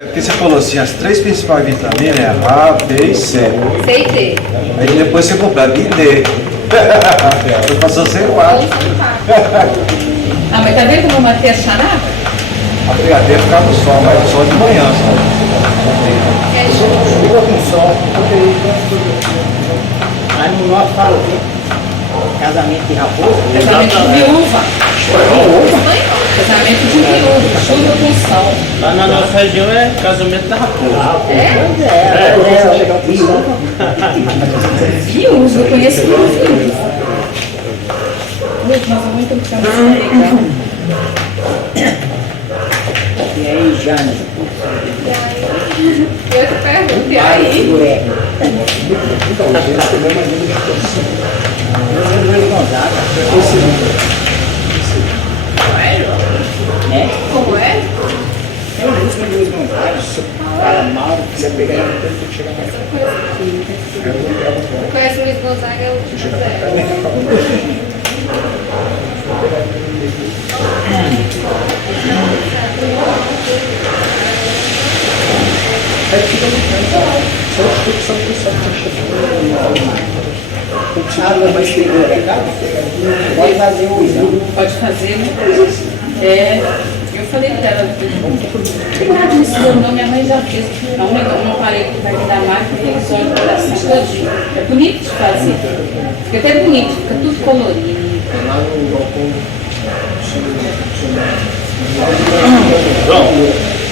Porque você falou assim, as três principais vitaminas é A, B e C. C e D. Aí depois você completa e D. Você passou sem quatro. Ah, mas tá vendo como eu matei a charada? A brigadeira ficava no sol, mas no sol de manhã só. Chuva com sol. Aí no nosso fala o quê? Casamento de raposa. Casamento de viúva. Casamento de viúva. Chuva com sol. Lá na nossa região é casamento da raposa. Viúva. Viúva, eu conheço uma viúva. Mas é muito legal. E aí, Jane? Eu te pergunto, e aí? Né? Como é? Tem um músico do Luiz Gonzaga. Fala mal, você pegar e chegar mais. Conhece o Luiz Gonzaga, é o José. Água mais chegou, pode fazer o exame. Pode fazer, né? Eu falei pra ela, não precisa não, minha mãe já fez. Não parei que vai me dar mais, porque eles olham o coração todinho. É bonito de fazer. Fica até bonito, fica tudo colorido. João,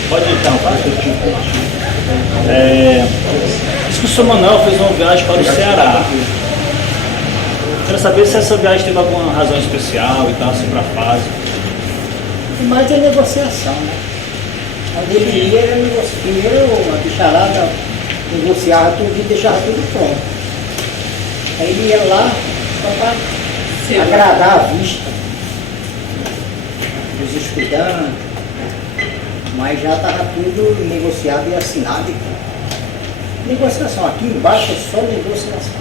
pode então, faz o tipo. Diz que o Sr. Manuel fez uma viagem para o Ceará. Quero saber se essa viagem teve alguma razão especial e tal, assim, para a fase. Mas é negociação, né? Onde ele ia, era negociação. Primeiro, a bicharada negociava tudo e deixava tudo pronto. Aí ele ia lá só para agradar a vista dos estudantes, mas já estava tudo negociado e assinado. Negociação, aqui embaixo é só negociação.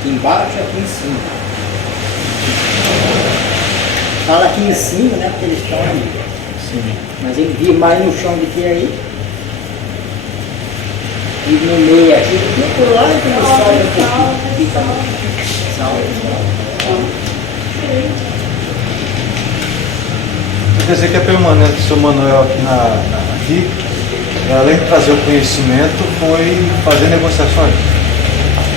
Aqui embaixo e aqui em cima. Fala aqui em cima, né? Porque eles estão ali. Sim. Mas ele vive mais no chão do que aí. E no meio aqui, e por lá ele sobe um pouquinho. Fica sal. Quer dizer que a permanência do Sr. Manuel aqui, além de trazer o conhecimento, foi fazer negociações?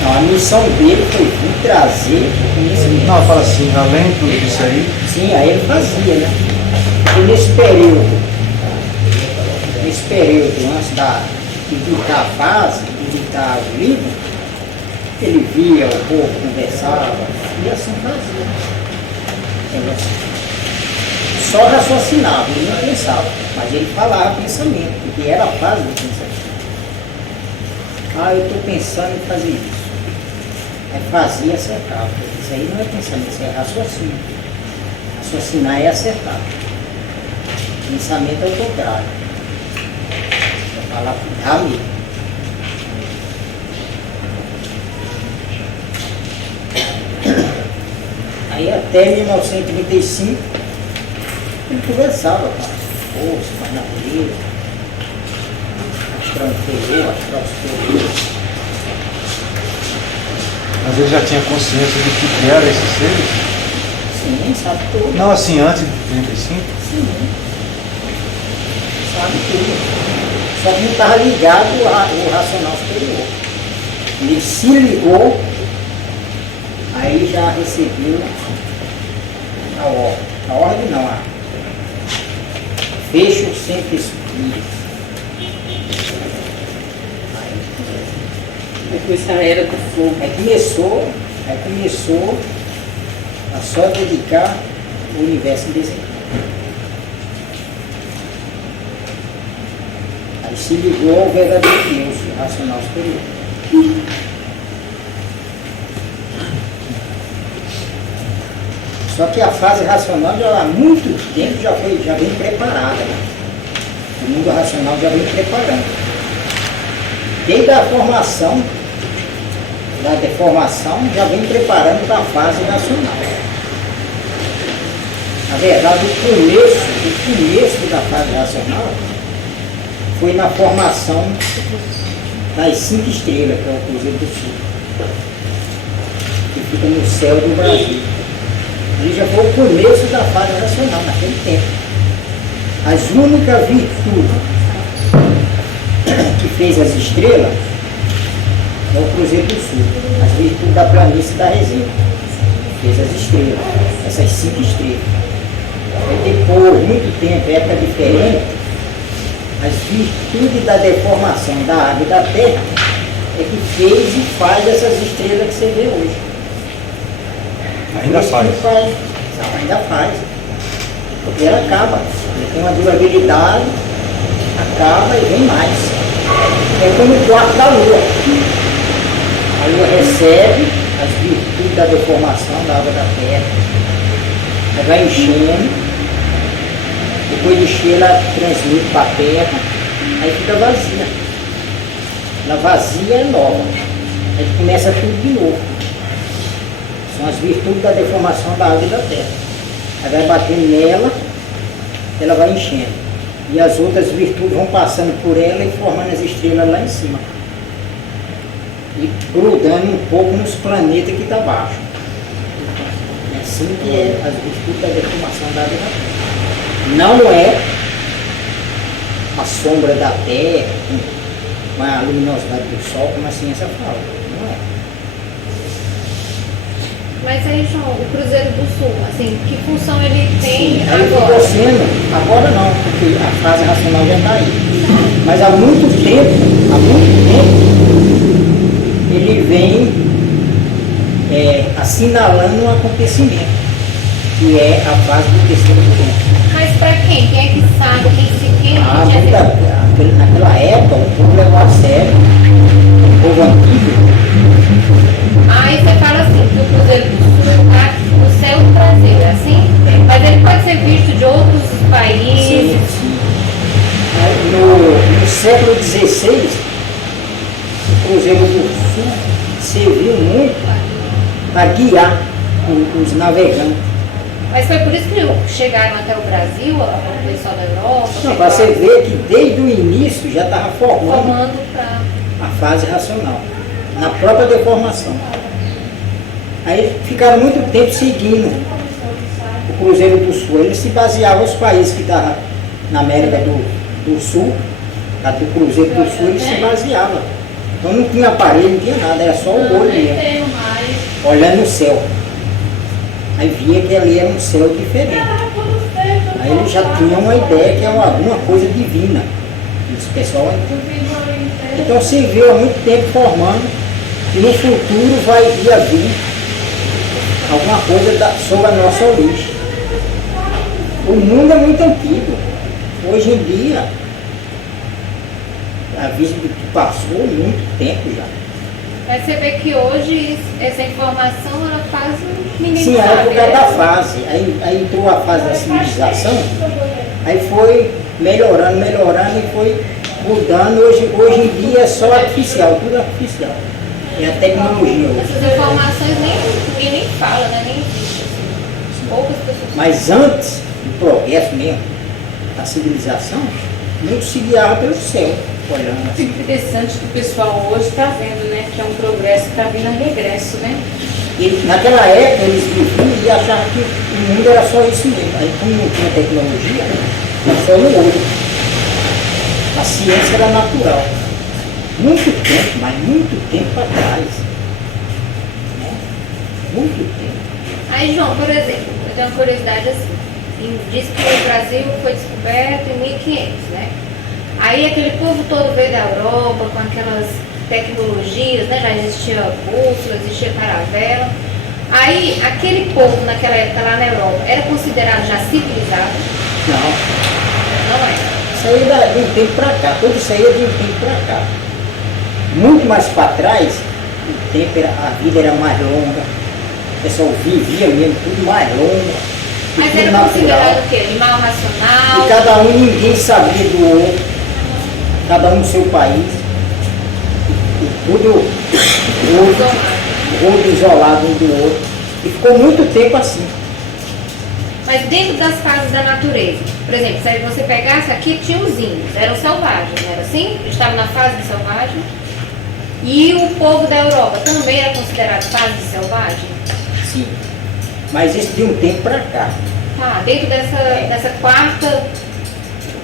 Não, a missão dele foi vir trazer o conhecimento. Não, fala assim, além disso aí. Sim, aí ele fazia, né? E nesse período antes de editar a fase, de editar o livro, ele via o povo, conversava, e assim fazia. Entendeu? Só raciocinava, ele não pensava, mas ele falava pensamento, porque era a fase do pensamento. Ah, eu estou pensando em fazer isso. Aí fazia e acertava. Isso aí não é pensamento, isso é raciocínio. Raciocinar é acertar. Pensamento é o contrário. É falar por amigo. Aí até 1935 ele conversava com as forças, com a natureza, as Mas ele já tinha consciência do que eram esses seres? Sim, sabe tudo. Não assim, antes de 35? Sim, sabe tudo. Só que não estava ligado ao racional superior. Ele se ligou, aí já recebeu a ordem. A ordem não, fecha o centro espírita. Depois a era do fogo. Aí começou a só dedicar o universo em desenho. Aí se ligou ao verdadeiro Deus, o racional superior. Só que a fase racional já há muito tempo já vem preparada. Né? O mundo racional já vem preparando. Desde a formação, da deformação, já vem preparando para a fase racional. Na verdade, o começo da fase racional foi na formação das 5 estrelas, que é o Cruzeiro do Sul, que fica no céu do Brasil. Ali já foi o começo da fase racional, naquele tempo. As únicas virtudes que fez as estrelas é o Cruzeiro do Sul, as virtudes da planície da reserva. Fez as estrelas, essas 5 estrelas. Aí depois, muito tempo, época diferente, as virtudes da deformação da água e da terra é que fez e faz essas estrelas que você vê hoje. Ainda faz. Ainda faz. Porque ela acaba. Ela tem uma durabilidade, acaba e vem mais. É como o quarto da Lua. A Lua recebe as virtudes da deformação da água da terra. Ela vai enchendo. Depois de encher, ela transmite para a terra. Aí fica vazia. Ela vazia é nova. Aí começa tudo de novo. São as virtudes da deformação da água e da terra. Aí vai batendo nela, ela vai enchendo. E as outras virtudes vão passando por ela e formando as estrelas lá em cima. E grudando um pouco nos planetas que está abaixo. É assim que é as virtudes da deformação da água e da terra. Não é a sombra da terra, com a luminosidade do sol, como a ciência fala. Não é. Mas aí, João, o Cruzeiro do Sul, assim, que função ele tem Sim, aí agora? ficou sendo, agora não, porque a fase racional já está aí. Mas há muito tempo, ele vem assinalando um acontecimento, que é a fase do terceiro momento. Mas para quem? Quem é que sabe? Quem Naquela época, o povo levou a sério, o povo antigo. Aí você fala assim, que o Cruzeiro do Sul está no céu do Brasil, é assim? Mas ele pode ser visto de outros países. Sim, sim. No século XVI, o Cruzeiro do Sul serviu muito para guiar os navegantes. Mas foi por isso que chegaram até o Brasil, o pessoal da Europa? Não, para você ver que desde o início já estava formando para a fase racional, na própria deformação. Aí ficaram muito tempo seguindo o Cruzeiro do Sul. Ele se baseava nos países que estavam na América do Sul, a do Cruzeiro do Sul ele se baseava. Então não tinha aparelho, não tinha nada, era só o olho mesmo, olhando o céu. Aí via que ali era um céu diferente. Aí ele já tinha uma ideia que era alguma coisa divina. Esse pessoal, então se viu há muito tempo formando que no futuro vai vir alguma coisa sobre a nossa origem. O mundo é muito antigo. Hoje em dia, a vida que passou muito tempo já. Mas você vê que hoje essa informação ela faz ninguém Sim, a sabe, época né? da fase. Aí entrou a fase da civilização, aí foi melhorando e foi mudando. Hoje em dia é só artificial, tudo artificial. É a tecnologia hoje. Essas informações ninguém nem fala, né? Nem existe. Assim. Poucas pessoas. Mas antes do progresso mesmo, da civilização, muito se guiava pelo céu, olhando assim. Fica interessante que o pessoal hoje está vendo, né? Que é um progresso que está vindo a regresso, né? E naquela época eles viviam e achavam que o mundo era só isso mesmo. Aí como não tinha tecnologia, era só no olho. A ciência era natural. Muito tempo, mas muito tempo atrás. Né? Muito tempo. Aí, João, por exemplo, eu tenho uma curiosidade assim. Diz que o Brasil foi descoberto em 1500, né? Aí aquele povo todo veio da Europa com aquelas tecnologias, né? Já existia bússola, existia caravela. Aí aquele povo naquela época lá na Europa era considerado já civilizado? Não. Não é. Isso aí é de um tempo para cá, tudo isso aí é de um tempo para cá. Muito mais para trás, a vida era mais longa, o pessoal vivia mesmo, tudo mais longa. Mas tudo era natural. considerado o quê? Animal racional? E cada um, ninguém sabia do outro, cada um no seu país, e tudo outro isolado um do outro. E ficou muito tempo assim. Mas dentro das fases da natureza, por exemplo, se você pegasse aqui, tinha os índios, eram selvagens, não era assim? Eles estavam na fase de selvagem. E o povo da Europa também era considerado fase de selvagem? Sim. Mas isso de um tempo para cá. Tá, dentro dessa quarta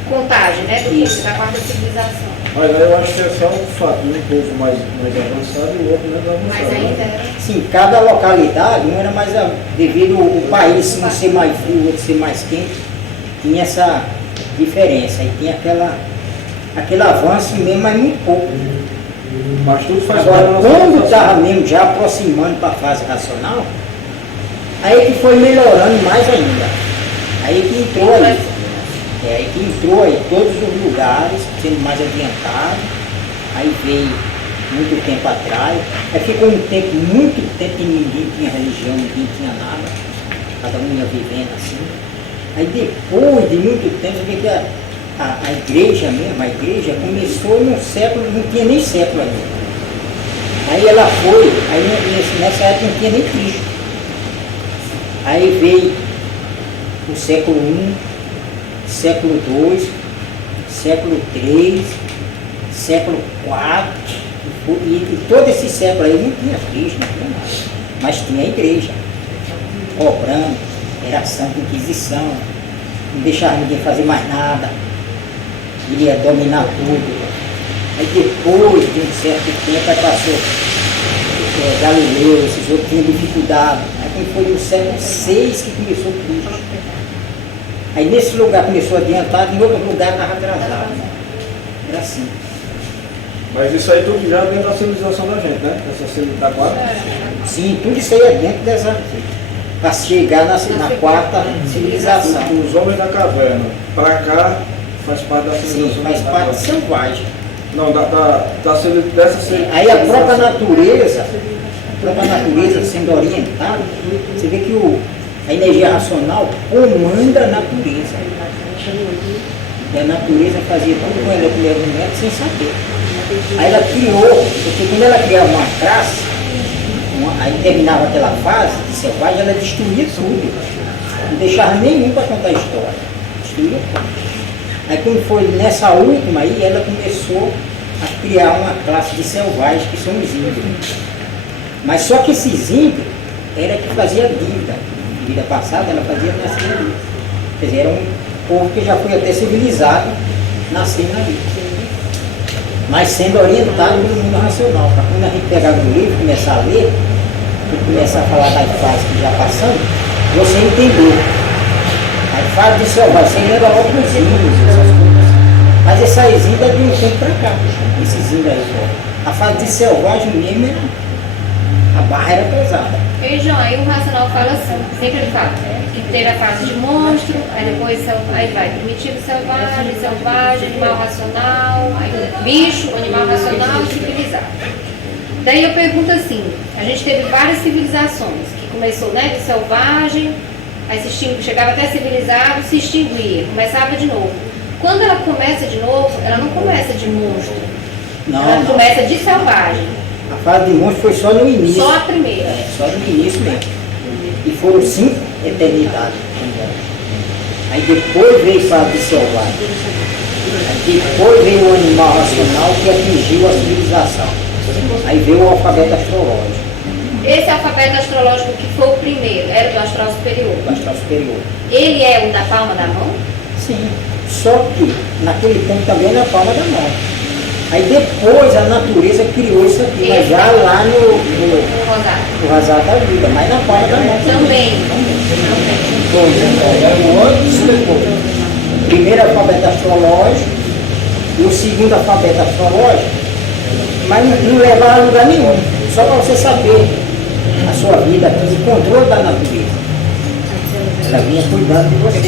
contagem, né? Da quarta civilização. Mas aí eu acho que é só um fato, um povo mais avançado e o outro menos avançado. Mas ainda era. Sim, cada localidade, um era mais devido ao país um ser mais frio, o outro ser mais quente, tinha essa diferença. Aí tinha aquele avanço mesmo, mas muito pouco. Mas tudo faz parte da Agora, nossa quando civilização. estava mesmo já aproximando para a fase racional, aí que foi melhorando mais ainda. Aí que entrou aí. Aí que entrou aí todos os lugares, sendo mais adiantado. Aí veio muito tempo atrás. Aí ficou muito tempo que ninguém tinha religião, ninguém tinha nada. Cada um ia vivendo assim. Aí depois de muito tempo, você vê que a igreja mesmo, a igreja começou num século, não tinha nem século ainda. Aí ela foi, aí nessa época não tinha nem Cristo. Aí veio o século I, século II, século III, século IV, e todo esse século aí não tinha Cristo, não tinha nada. Mas tinha a igreja, cobrando, era a Santa Inquisição, não deixava ninguém fazer mais nada, iria dominar tudo. Aí depois de um certo tempo, aí passou Galileu, esses outros tinham dificuldade. Aí quando foi no século VI que começou Cristo. Aí nesse lugar começou adiantado, em outro lugar estava atrasado. Era assim. Mas isso aí tudo já dentro da civilização da gente, né? Essa civilização da quarta. Sim, tudo isso aí é dentro dessa. Para chegar na quarta civilização. Os homens da caverna, para cá, faz parte da civilização. Sim, faz parte selvagem. Não, dessa civilização. Aí a própria natureza sendo orientada, você vê que a energia racional comanda a natureza. E a natureza fazia tudo com ela mulher sem saber. Aí ela criou, porque quando ela criava uma classe, aí terminava aquela fase de selvagem, ela destruía tudo. Não deixava nenhum para contar a história. Destruía tudo. Aí quando foi nessa última aí, ela começou a criar uma classe de selvagens que são os índios. Mas só que esses índios era que fazia vida. Vida passada ela fazia nascer ali. Quer dizer, era um povo que já foi até civilizado, nascendo ali. Mas sendo orientado pelo mundo racional. Para quando a gente pegar no livro, começar a ler, e começar a falar das fases que já passamos, você entendeu. A fase de selvagem, você lembra logo dos índios, essas coisas. Mas essas índios é de um tempo para cá, esses índios aí. A fase de selvagem mesmo era. A barra era pesada. E João, aí o racional fala assim, sempre ele fala, que teve a fase de monstro, aí depois aí vai primitivo selvagem, animal racional, aí bicho, animal racional e civilizado. Daí eu pergunto assim, a gente teve várias civilizações, que começou né, de selvagem, aí chegava até civilizado, se extinguia, começava de novo. Quando ela começa de novo, ela não começa de monstro, ela começa de selvagem. A fase de monstro foi só no início. Só a primeira. Só no início mesmo. E foram 5 eternidades. Aí depois veio a fase de selvagem. Aí depois veio o animal racional que atingiu a civilização. Aí veio o alfabeto astrológico. Esse alfabeto astrológico que foi o primeiro, era do astral superior. Do astral superior. Ele é o da palma da mão? Sim. Só que naquele tempo também na palma da mão. Aí depois a natureza criou isso aqui, mas já lá no rosário da vida, mas na palma da mão. Também. O primeiro alfabeto astrológico e o segundo alfabeto astrológico, mas não levava a lugar nenhum, só para você saber a sua vida aqui, o controle da natureza. Ela vinha cuidando de você.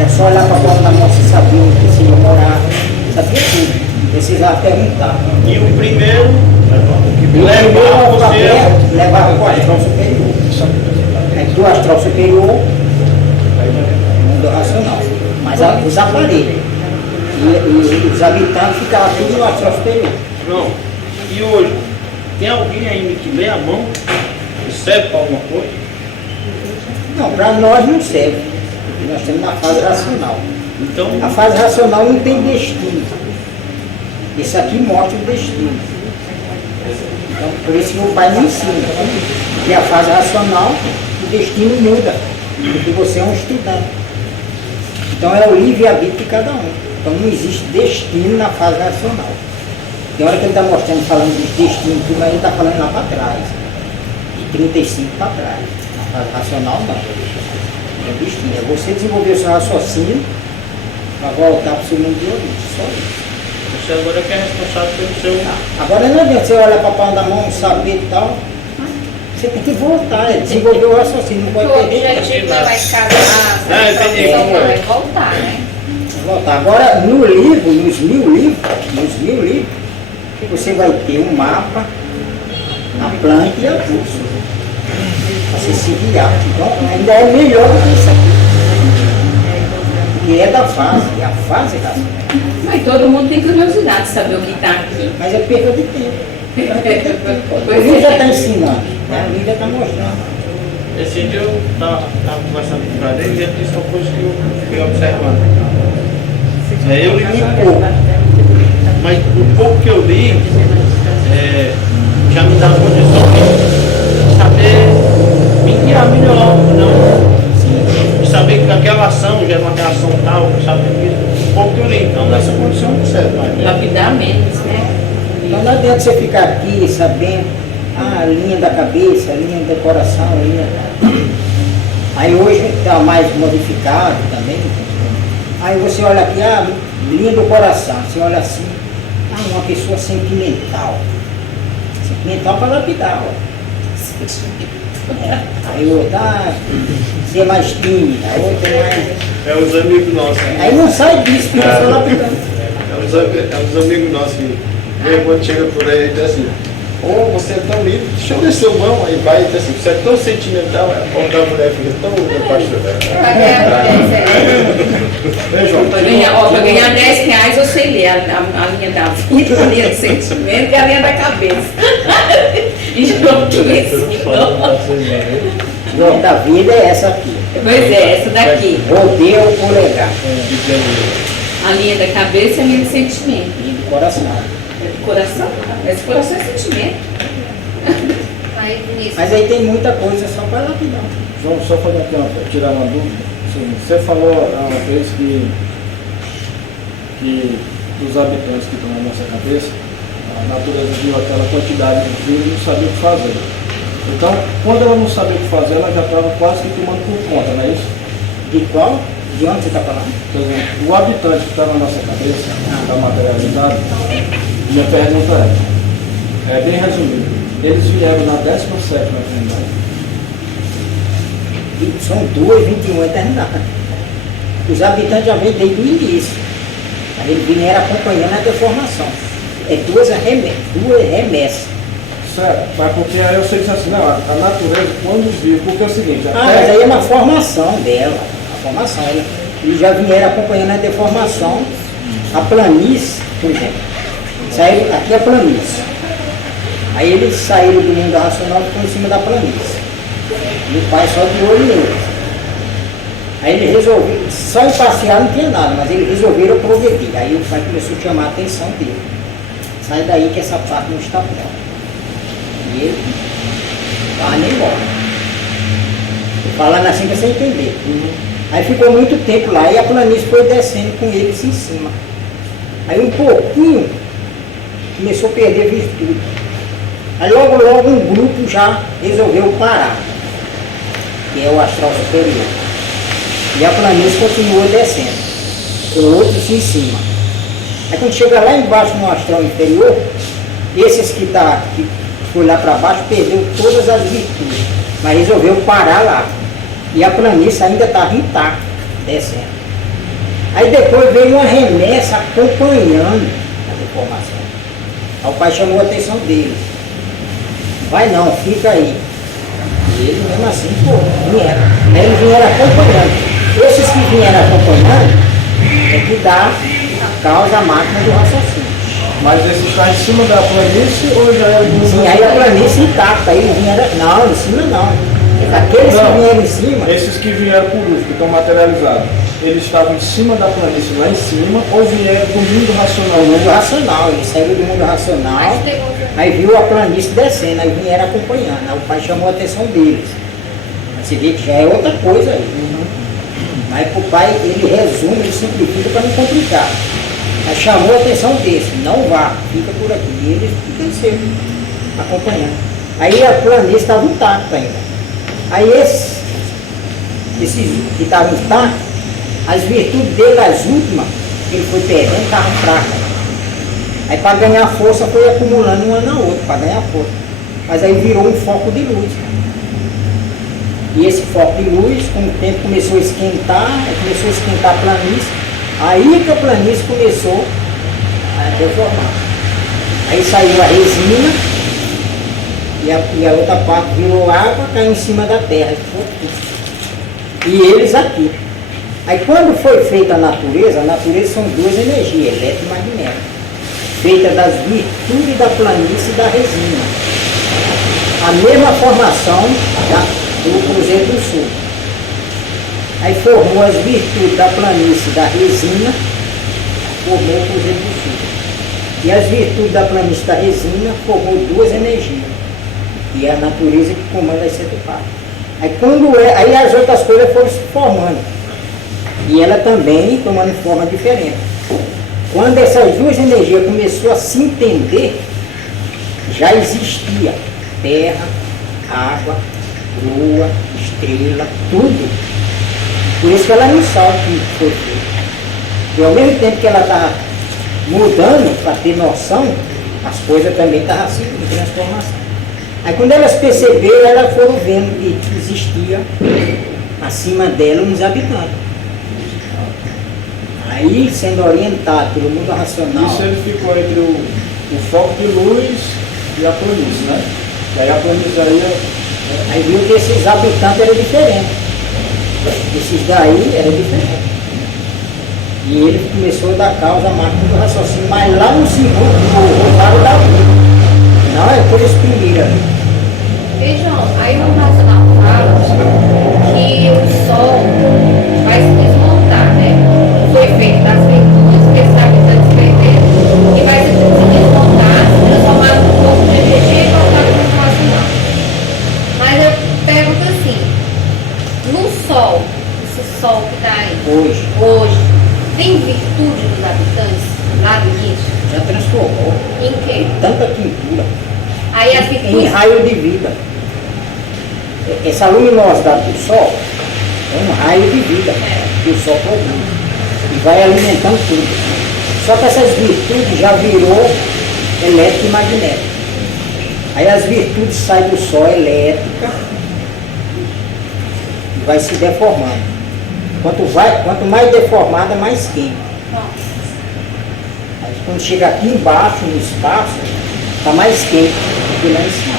É só olhar para a porta da mão, você sabia onde você ia morar, sabia tudo. Precisava perguntar. E o primeiro levava para o astral superior. Aí do astral superior, mundo racional. Mas os aparelhos e os habitantes ficavam tudo no astral superior. João, e hoje, tem alguém ainda que lê a mão e serve para alguma coisa? Não, para nós não serve. Porque nós temos na fase racional. Então, A fase racional não tem destino. Isso aqui mostra o destino. Então, por isso que o pai me ensina. Que a fase racional, o destino muda. Porque você é um estudante. Então é o livre-arbítrio de cada um. Então não existe destino na fase racional. Tem hora que ele está mostrando, falando dos destinos, tudo aí ele está falando lá para trás. De 35 para trás. Na fase racional não. É destino. É você desenvolver o seu raciocínio para voltar para o seu mundo de origem. Só isso. você agora que é responsável pelo seu... Agora não adianta você olhar para a palma da mão, saber e tal. Você tem que voltar, desenvolver o raciocínio, não pode O perder. objetivo não vai casar, Ah, entendi. vai voltar, né? Voltar. Agora, no livro, nos mil livros, você vai ter um mapa, a planta e a bússola. Para você se guiar. Então, ainda é melhor do que isso aqui. E é da fase, é a fase racional. Mas todo mundo tem curiosidade de saber o que está aqui. Mas é perda de tempo. O Pois livro já é. está ensinando, né? O livro já está mostrando. Esse dia eu estava conversando com o cara dele e ele disse uma coisa que eu fiquei observando. Eu li muito pouco, mas o pouco que eu li já me dá condição de saber me guiar melhor, não? De saber que aquela ação gera uma reação tal, sabe? O pouco que eu li, então nessa condição não serve mais. Lapidar menos, né? Então não adianta você ficar aqui sabendo a linha da cabeça, a linha do coração, a linha. Aí hoje está mais modificado também. Aí você olha aqui, linha do coração, você olha assim, uma pessoa sentimental. Sentimental para lapidar, ó. Aí outra, ser mais tímida, aí outra mais. É os amigos nossos. Aí não sai disso, fica só lapidando. É os amigos nossos que vem quando chega por aí e diz assim, você é tão lindo, deixa eu ver sua mão, aí vai e diz assim, você é tão sentimental, a mulher fica tão apaixonada. Para ganhar 10 reais eu sei ler a linha da vida, a linha do sentimento e a linha da cabeça. A linha da vida é essa aqui. Pois é, essa daqui. Rodeia o polegar. A linha da cabeça e a linha do sentimento. Linha do coração. Coração? Esse coração é sentimento. Aí, Vinícius, Mas aí tem muita coisa só para lapidar. João, só fazer aqui tirar uma dúvida. Assim, você falou uma vez que dos habitantes que estão na nossa cabeça, a natureza viu aquela quantidade de filhos e não sabia o que fazer. Então, quando ela não sabia o que fazer, ela já estava quase que tomando por conta, não é isso? De qual? De onde você está falando? Por exemplo, o habitante que está na nossa cabeça, está materializado, minha pergunta é bem resumido. Eles vieram na 17ª eternidade. São 2, 21 eternidades. Os habitantes já vêm desde o início. Aí eles vieram acompanhando a deformação. É duas remessas. Certo, mas porque aí você diz assim, não, a natureza quando vive, porque é o seguinte, Mas aí é uma formação dela. A formação. Eles já vieram acompanhando a deformação. A planície, por exemplo. Saíram, aqui é a planície. Aí eles saíram do mundo racional e ficam em cima da planície. E o pai só de olho neles. Aí ele resolveu, só em passear não tinha nada, mas eles resolveram progredir. Aí o pai começou a chamar a atenção dele. Sai daí que essa parte não está pronta. E ele vai nem embora. Falando assim para você entender. Aí ficou muito tempo lá e a planície foi descendo com eles em cima. Aí um pouquinho começou a perder virtude. Aí logo um grupo já resolveu parar, que é o astral superior. E a planície continuou descendo, com outros em cima. Aí quando chega lá embaixo no astral inferior, esses que foi lá para baixo perdeu todas as virtudes, mas resolveu parar lá. E a planície ainda estava intacta, descendo. Aí depois veio uma remessa acompanhando a deformação. Aí o pai chamou a atenção dele. Vai não, fica aí. E ele mesmo assim, vieram. Aí eles vieram acompanhando. Esses que vieram acompanhando é que dá causa à máquina do raciocínio. mas esse está em cima da planície ou já é do Sim, aí a planície intacta, aí eles vieram. Não, em cima não. Aqueles que vieram em cima, Esses que vieram por luz, que estão materializados, eles estavam em cima da planície, lá em cima, ou vieram do mundo racional? o mundo racional, eles saíram do mundo racional, Mas pegou. aí viu a planície descendo, aí vieram acompanhando. Aí o pai chamou a atenção deles. Você vê que já é outra coisa aí. Mas o pai, ele resume, ele simplifica para não complicar. Mas chamou a atenção deles, não vá, fica por aqui. E eles desceram, acompanhando. Aí a planície estava intacta ainda. Aí esses que estavam intactos, as virtudes dele, as últimas, que ele foi perdendo, estavam fracas. Aí para ganhar força foi acumulando uma na outra, para ganhar força. Mas aí virou um foco de luz. E esse foco de luz, com o tempo começou a esquentar a planície, aí que a planície começou a deformar. Aí saiu a resina e a outra parte virou água, caiu em cima da terra. E eles aqui. Aí quando foi feita a natureza são duas energias, elétrica e magnética, feita das virtudes da planície e da resina. A mesma formação do Cruzeiro do Sul. Aí formou as virtudes da planície e da resina, formou o Cruzeiro do Sul. E as virtudes da planície e da resina formou duas energias. E é a natureza que comanda as sete partes. Aí as outras coisas foram se formando. E ela também tomando forma diferente. Quando essas duas energias começaram a se entender, já existia terra, água, lua, estrela, tudo. Por isso que ela não sabe o que foi feito. E ao mesmo tempo que ela está mudando, para ter noção, as coisas também estavam assim, em transformação. Aí quando elas perceberam, elas foram vendo que existia acima dela uns habitantes. Aí, sendo orientado pelo mundo racional. Isso ele ficou entre o foco de luz e a planície, né? E aí a planície Aí viu que esses habitantes eram diferentes. Esses daí eram diferentes. E ele começou a dar causa à máquina do raciocínio, mas lá no segundo, no Rosário da Vida. Não é por isso primeiro. Vejam, aí o racional fala que o Sol vai se desmontar, né? Foi feito das virtudes que esses habitantes perderam e vai se desmontar, transformado num pouco de energia e voltar para o mundo racional. Mas eu pergunto assim, no Sol, esse Sol que está aí, hoje, tem virtude dos habitantes lá do início? Já transformou. Em quê? Tanta pintura. Aí as Em virtudes... raio de vida. Essa luminosidade do Sol é um raio de vida que o Sol produz. E vai alimentando tudo. Só que essas virtudes já virou elétrica e magnética. Aí as virtudes saem do Sol elétrica e vai se deformando. Quanto mais deformada, mais quente. Aí quando chega aqui embaixo, no espaço, está mais quente do que lá em cima.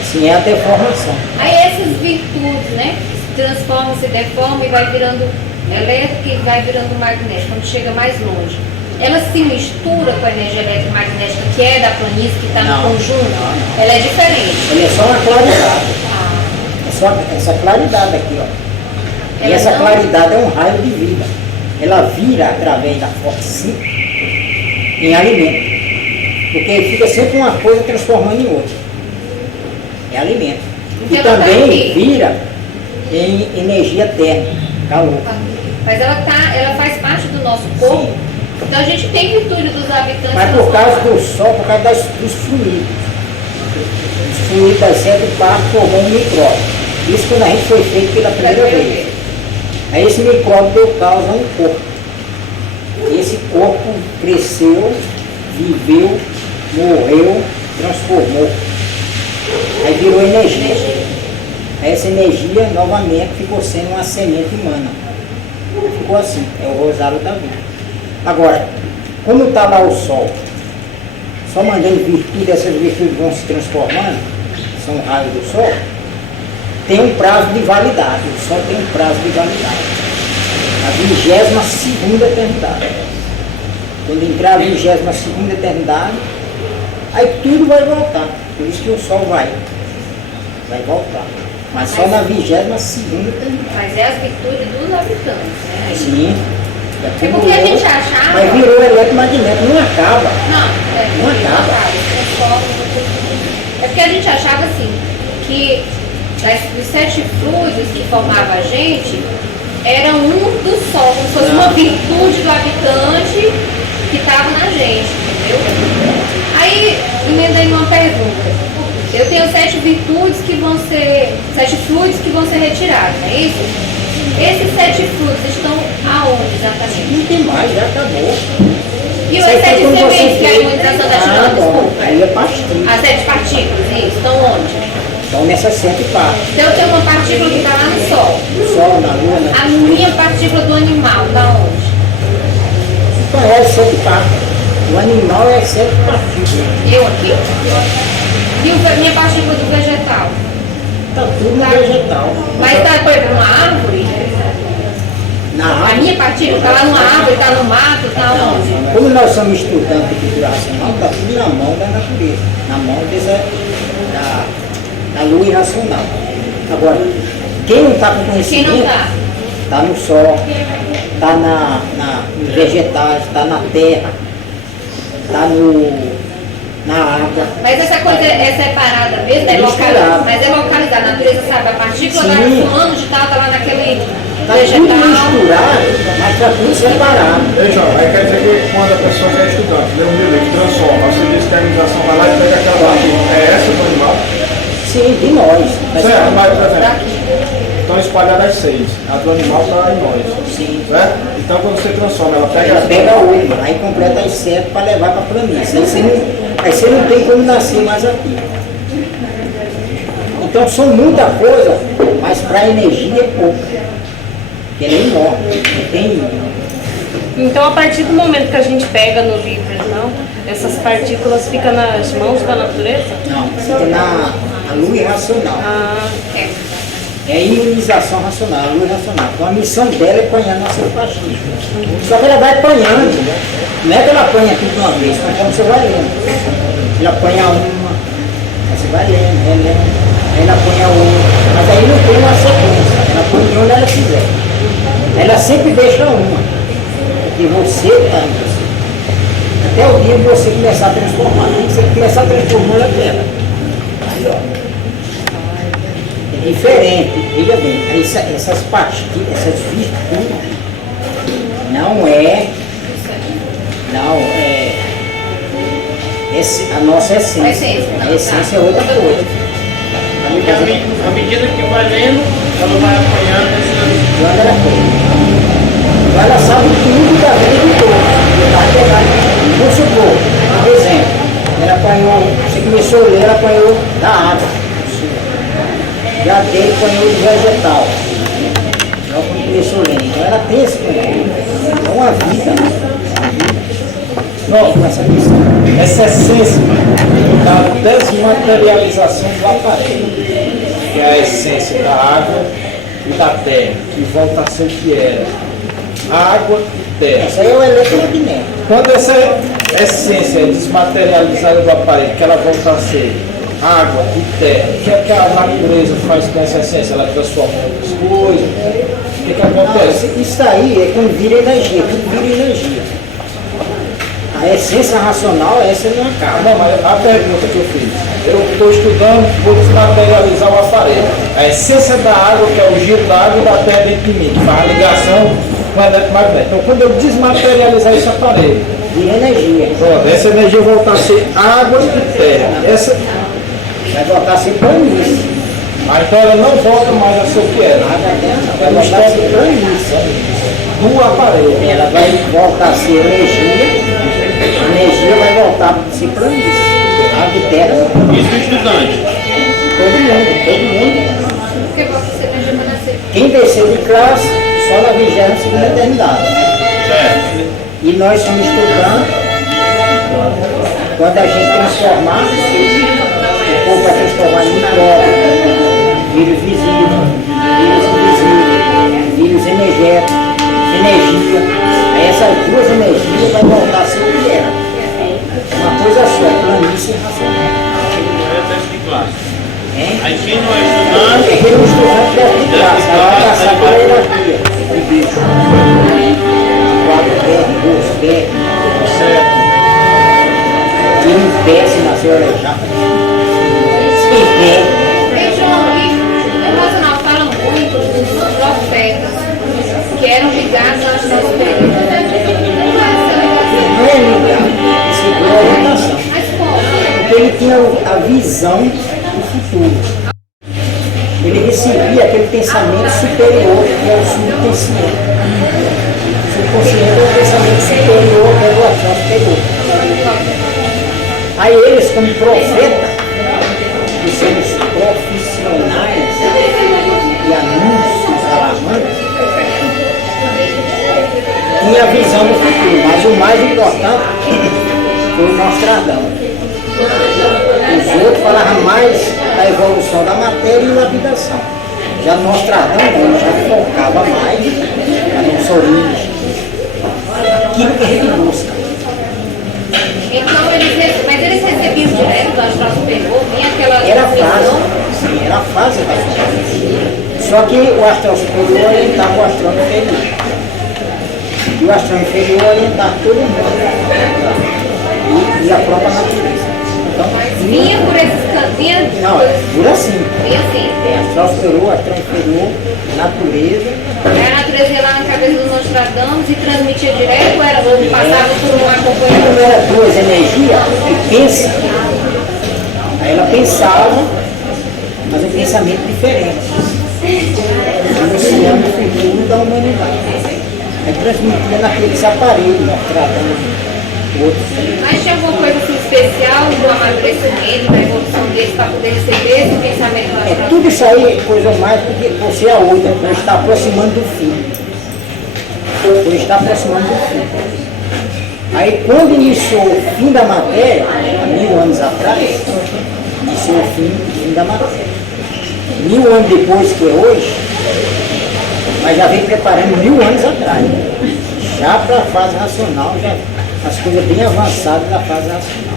Assim é a deformação. Aí essas virtudes, né? Se transformam, se deformam e vai virando elétrica e vai virando magnética, quando chega mais longe. Ela se mistura com a energia elétrica e magnética que é da planície, que está no conjunto? Não. Ela é diferente. Ela é só uma claridade. Ah. É só essa claridade aqui, ó. E Ela essa não... claridade é um raio de vida. Ela vira através da força em alimento. Porque fica sempre uma coisa transformando em outra. É alimento. Porque E ela também tá vira em energia térmica, calor. Mas ela faz parte do nosso corpo. Sim. Então a gente tem virtude dos habitantes. Mas por causa do Sol, por causa dos fluidos. Os fluidos das sete partes formam um micróbio. Isso quando a gente foi feito pela primeira vez. Aí esse micróbio deu causa a um corpo. E esse corpo cresceu, viveu, morreu, transformou. Aí virou energia. Aí essa energia novamente ficou sendo uma semente humana. Ficou assim, é o rosário da vida. Agora, como está lá o Sol, só mandando virtude, essas virtudes vão se transformando, são raios do Sol, tem um prazo de validade, o Sol tem um prazo de validade. A 22ª eternidade. Quando entrar a 22ª eternidade, aí tudo vai voltar. Por isso que o Sol vai voltar. Mas só na 22ª tem. Mas é as virtudes dos habitantes, né? Sim. É porque a gente achava. Mas virou eletromagnético, não acaba. Não, Não acaba. É porque a gente achava assim, que os 7 fluidos que formavam a gente eram um do só, como se fosse uma virtude do habitante que estava na gente, entendeu? Aí, emendei uma pergunta. Eu tenho 7 virtudes que vão ser, 7 fluidos que vão ser retirados, não é isso? Esses 7 fluidos estão aonde exatamente? Não tem mais, já acabou. E Isso as aí 7 foi quando você sementes que a fez. imunização está tirando, bom. desculpa. Aí é pastilha. As 7 partículas, isso, estão onde? Então nessas 7 partes. Então eu tenho uma partícula que está lá no Sol. No Sol, na Lua, né? A minha partícula do animal está onde? Então é as 7 partes. O animal é 7 partículas. Eu aqui? E minha partícula do vegetal? Está tudo no vegetal. Mas está, por exemplo, numa árvore? Na A árvore. minha partícula está lá numa árvore, está no mato, está onde? Como nós estamos estudando cultura racional, está tudo na mão da natureza. Na mão da lua irracional. Agora, quem não está com Quem conhecimento, não está? está no sol, está nos vegetais, está na terra, está na água. Mas essa coisa é separada mesmo, é Misturada. localizada. Mas é localizada, a natureza sabe, a partícula da Sim. fulano de tal está lá naquele Está tudo vegetal. misturado, mas está tudo separado. Veja, aí quer dizer que quando a pessoa é estudante, lê um livro que transforma, você diz que a imunização vai lá e pega aquela parte, é essa do animal? Sim, de nós. Certo, mas por exemplo, estão espalhadas as 6, a do animal está em nós. Sim. Certo? Então quando você transforma, ela pega Ela as pega a última, aí completa as 7 para levar para a planície. Aí você não tem como nascer mais aqui. Então são muita coisa, mas para a energia é pouco. Porque nem morre, não tem. Então, a partir do momento que a gente pega no livro, não, essas partículas ficam nas mãos da natureza? Não, fica na lua irracional. Ah, É a imunização racional, a lua irracional. Então a missão dela é apanhar nossas pastilhas. Só que ela vai apanhando, não é que ela apanha tudo de uma vez, conforme você vai lendo. Ela apanha uma, aí você vai lendo, aí ela apanha outra. Mas aí não tem uma sequência, ela apanha onde ela quiser. Ela sempre deixa uma, porque você está em você. Até o dia que você começar a transformar, tem que você começar a transformar a terra. Aí, ó. É diferente, veja bem, essas pastilhas, essas virtudes, não é a nossa essência. A essência é outra coisa. Porque à medida que vai lendo, ela vai apanhando essas. Quando ela foi. Então ela sabe tudo da vida de todos. Vamos supor, por exemplo, ela apanhou, você começou a ler, ela apanhou da água. Já dele apanhou do vegetal. Ela começou a ler. Então ela tem esse conhecimento. É uma vida. Não, essa essência da desmaterialização do aparelho, que é a essência da água e da terra, que volta a ser o que era. Água e terra. Essa aí é o eletromagnético. Quando essa essência é desmaterializada do aparelho, que ela volta a ser água e terra, o que a natureza faz com essa essência? Ela transforma em outras coisas? O que acontece? Isso aí é quando vira energia, tudo vira energia. A essência racional, essa não acaba. Não, mas a pergunta que eu fiz, eu estou estudando, vou desmaterializar o aparelho. A essência da água, que é o giro da água e da terra dentro de mim, que faz a ligação com o eletromagnético. Então, quando eu desmaterializar esse aparelho, Vira energia. pronto, essa energia voltar a ser água e terra. Essa, Vai voltar a ser planície. então ela não volta mais a ser o que era. Nada dela não. Vai Ela voltar a está ser planície. do aparelho. Ela vai voltar a ser energia. A energia vai voltar a ser planície. Água e terra. Isso do estudante. Todo mundo. Porque você tem que nascer. Quem desceu de classe, só na 22ª eternidade. Certo. E nós somos estudantes, quando a gente transformar, o povo vai transformar em micróbio, vírus visível, vírus invisível, vírus energético, energia. Aí essas duas energias vão voltar a ser o que era. Uma coisa só, planície e racional. Aí é teste de classe. Hein? Aí quem não é estudante, Porque os certo. E em pé, se nasceu aleijado. Em pé. Ei, João, e o devocional fala muito dos profetas que eram ligados aos nossos períodos. Não é ligado, segundo a orientação. Mas como? Porque ele tinha a visão do futuro. Ele recebia aquele pensamento superior, que é o subconsciente. O subconsciente é o pensamento superior, que é o ação superior. Aí eles, como profeta, que são os profissionais e anúncios alavantes, tinha a visão do futuro, mas o mais importante foi o Nostradamus. Os outros falavam mais da evolução da matéria e lapidação. Já Nostradamus não, já focava mais na nossa origem, aquilo que a gente busca. Então, mas eles recebiam direto do astral superior, vinha aquela Era fase, visão. sim, era a fase da fase. Só que o astral superior orientava o astral inferior. E o astral inferior orientava todo mundo. E a própria natureza. Então, Vinha por esses cantinhos. não, é por assim. Vinha assim. É astral superior, astral inferior, natureza. Aí a natureza ia lá na cabeça do Nostradamus e transmitia direto, ou era ou passava por um acompanhamento? Como era duas energias que pensam, aí ela pensava, mas um pensamento diferente. Anunciando o futuro da humanidade. Aí transmitia naqueles aparelhos, Nostradamus, outros. Mas tinha alguma coisa assim especial do amadurecimento, da evolução deles para poder receber esse pensamento do astral? Tudo isso aí é coisa mais porque você é a outra, você está aproximando do fim. Você está aproximando do fim. Aí quando iniciou o fim da matéria, há 1000 anos atrás, iniciou o fim da matéria. 1000 anos depois que é hoje, mas já vem preparando 1000 anos atrás. Já para a fase racional, já as coisas bem avançadas da fase racional.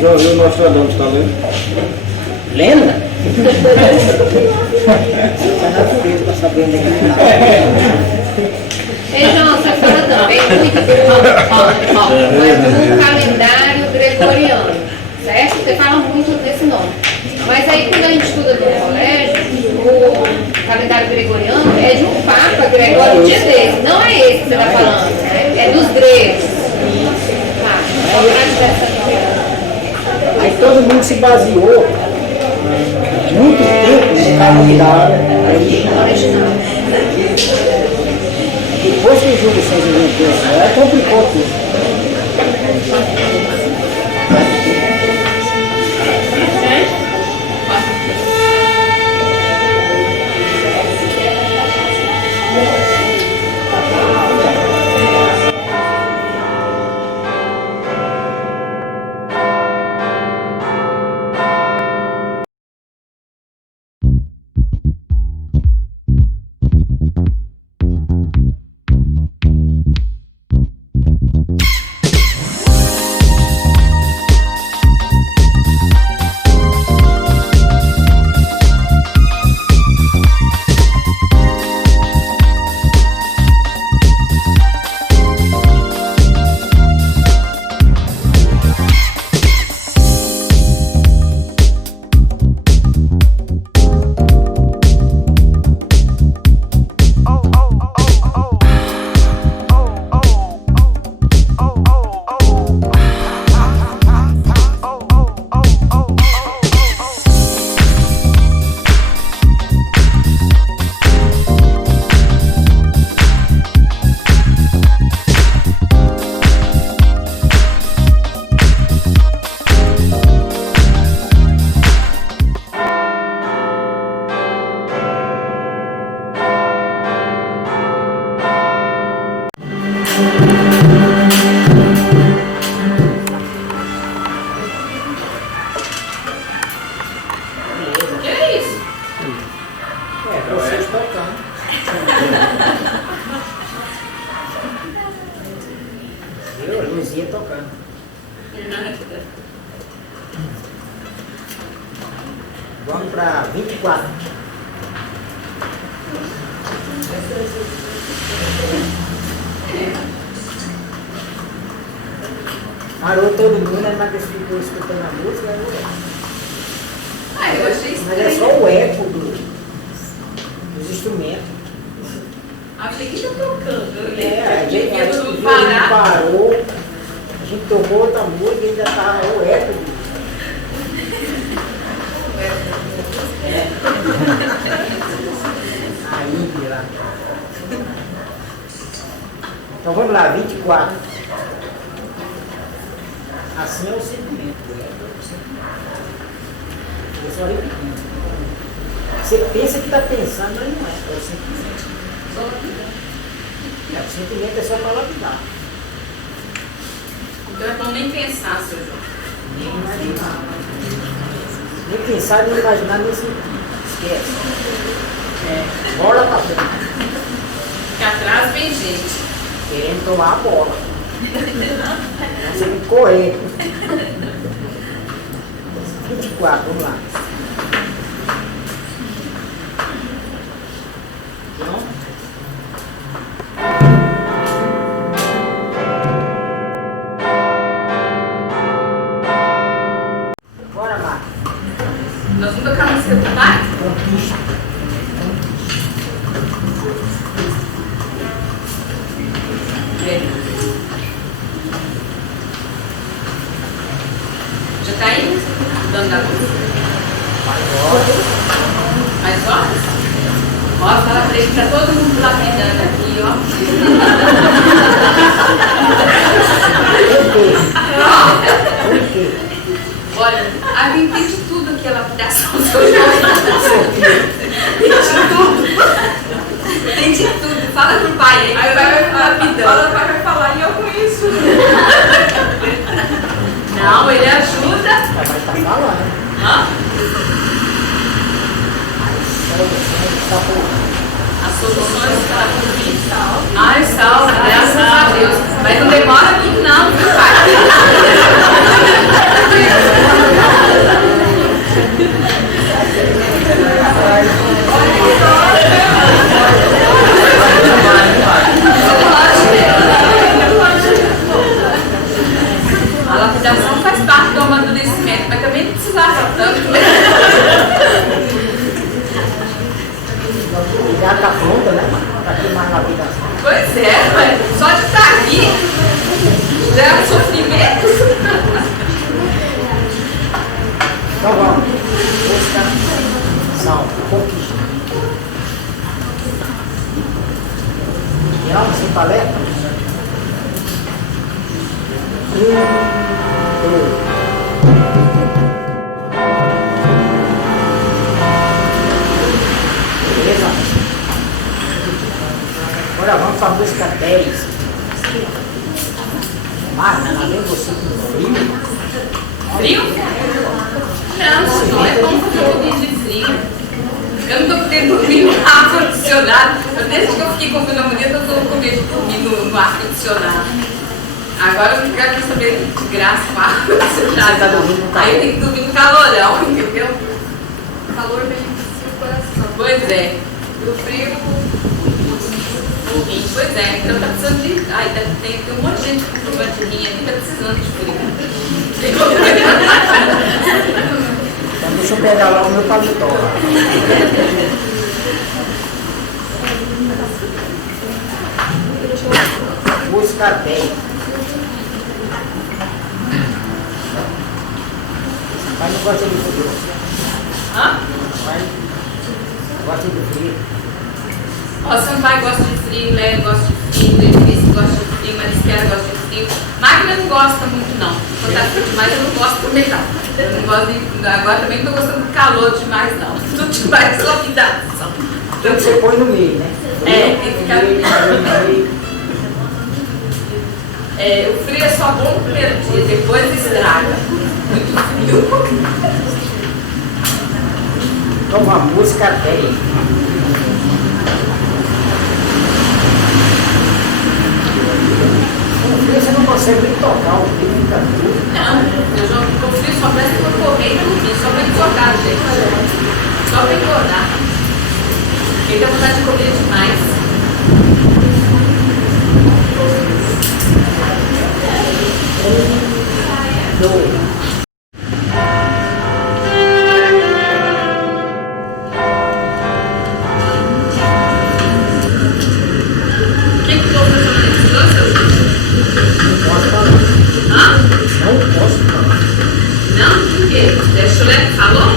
Já ouviu o Nostradamus, está lendo? Lendo? Você é natureza para saber onde é que está. Ei, João, você fala também muito do calendário gregoriano, certo? Você fala muito desse nome. Mas aí quando a gente estuda no colégio, o calendário gregoriano é de um Papa Gregório de desse. Não é esse que você está falando, né? É dos gregos. Tá, só para diversão. Aí todo mundo se baseou muito tempo no calendário original. Depois que o Júlio César inventou isso, ela complicou tudo. Luzia tocando. Vamos para 24. Parou todo mundo, a Matheus ficou escutando a música. Ah, eu achei Mas é estranho. só o eco dos instrumentos. Achei que ia tocando. É, a gente Devia todo mundo parar. parar. Parou, a gente tocou outra música e ainda estava o eco. Aí, lá. Então vamos lá, 24. Assim é o sentimento. Eu só repetindo. Você pensa que está pensando, mas não é. É o sentimento. O sentimento é só para lapidar. Então é bom nem pensar, seu João. Nem imaginar. Nem pensar, nem imaginar, nem sentir. Esquece. Bola para frente. Porque atrás vem gente. Querendo tomar a bola. Você tem que correr. 24, vamos lá. Pronto? Bora lá. Nós vamos tocar a música do pai? Conquista. Já tá aí? Dando da música? Mais horas? Ó, fala pra ele, pra todo mundo lapidando aqui, ó. Por quê? Olha, a gente tem de tudo que é lapidação do seu João. Tem de tudo. Tem de tudo. Fala pro pai aí. Aí o pai vai falar lapidando. Fala, o pai vai falar e eu conheço. Não, ele ajuda. Vai estar falando. Hã? Está por As soluções para por vir. Ai, salve, graças a Deus. Mas não demora muito não, viu, pai? A lapidação faz parte do amadurecimento, mas também não precisava tanto. Já está pronta, né? Para queimar na vida. Pois é, ué. Só de estar aqui já é um sofrimento. Então vamos. Busca, salve, conquista. Geral, sem paleta. 1, 2. Beleza? Agora vamos para a música 10. Marna, além de você com frio. Frio? Não, não é bom fazer um pouquinho de frio. Eu não estou podendo dormir no ar-condicionado. Desde que eu fiquei com pneumonia, eu estou com medo de dormir no ar-condicionado. Agora eu ficar aqui saber de graça com ar-condicionado. Tá dormindo no calor. Aí eu tenho que dormir no calorão, entendeu? O calor beneficia o coração. Pois é. E o frio, ruim. Pois é. Então tá precisando de. Ai, tem um monte de gente com problema de rinha aqui, tá precisando de frio. Então deixa eu pegar lá o meu paletó lá. Música 10. Pai não gosta de frio. Hã? Pai gosta de frio. Ó, seu pai gosta de frio, Léo gosta de frio, Edilson gosta de frio, Marisquera gosta de frio. Magna não gosta muito não. Quando tá frio demais eu não gosto também não. Eu não gosto de. Agora também não tô gostando de calor demais não. Tudo demais lapidação. Então você põe no meio, né? É, tem que ficar no meio. É, o frio é só bom no primeiro dia, depois estraga. Muito frio. Então a música 10. Você não consegue nem tocar o frio, fica tudo. Não, eu jogo com frio só presta pra correr e dormir, só pra engordar, gente. Só pra engordar. Ele tem vontade de comer demais. O que que eu vou fazer na distância? Hã? Não posso falar. Não? Por quê? Deixa eu ler. Falou?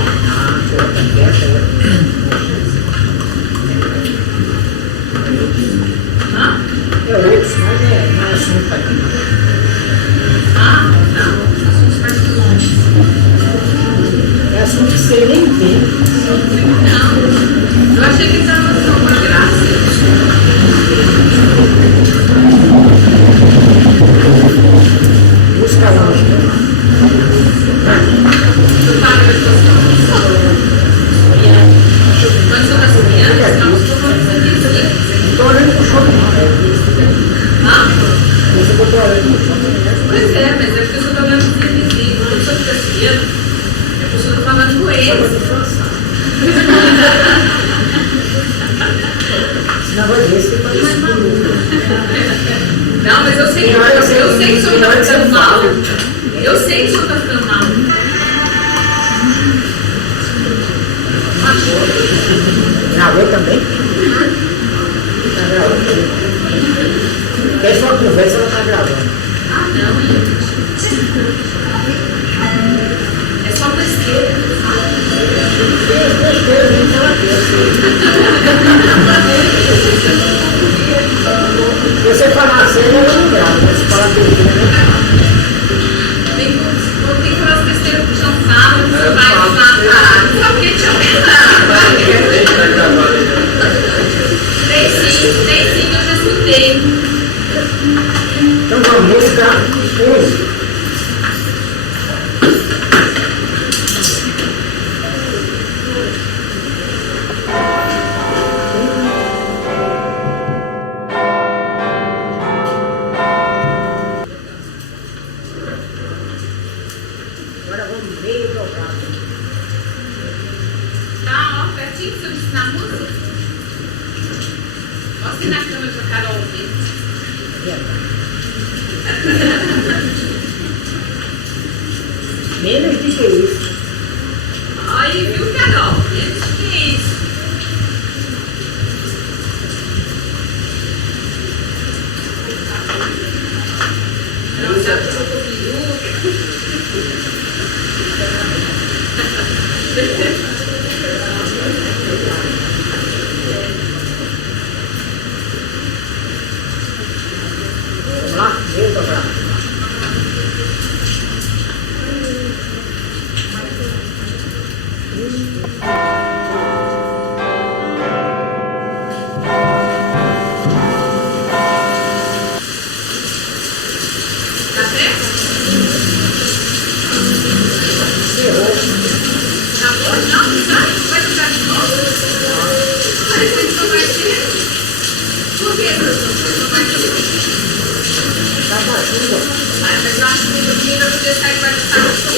Hã? É outros, mas não é assunto aqui. Ah, não. Assuntos particulares. É assunto que você nem vê. Não. Eu achei que estava só uma graça. Busca longe, né? Tu paga as tuas contas? Quando você está crianças, nós estamos aqui. Estou olhando pro shopping, não. Hã? Você botou olhando pro shopping, Pois é, mas é porque eu estou olhando para os vizinhos. Quando a pessoa fica cedo, é porque eu estou falando com eles. esse negócio desse que pode ser Não, mas eu sei que o senhor está ficando mal. Eu sei que o senhor está ficando mal. Gravou também? Tá gravando. Quer só conversa, ela tá gravando. Ah, não, gente. É só besteira. Você falar sério, ela não grava, mas se falar besteira, né? Tem que falar as besteiras que o Tião fala, você vai falar. Sabe o que Tião Tem sim, eu já escutei. Então vamos música 11. Agora vamos meio dobrado. Tá, ó, pertinho, se eu ensinar música. Posso ensinar a câmera pra Carol ouvir. Menos do que isso. Aí, viu, Carol? Menos que isso. Não, sabe que eu tô peluda. Vamos lá, meio dobrado. Tá certo? Errou. Acabou? Não, não vai? Vai tocar de novo? Mas tem que tocar de Por que, professor? Tocar de Tá com a chuva. Mas eu acho que o menino vai poder sair para tocar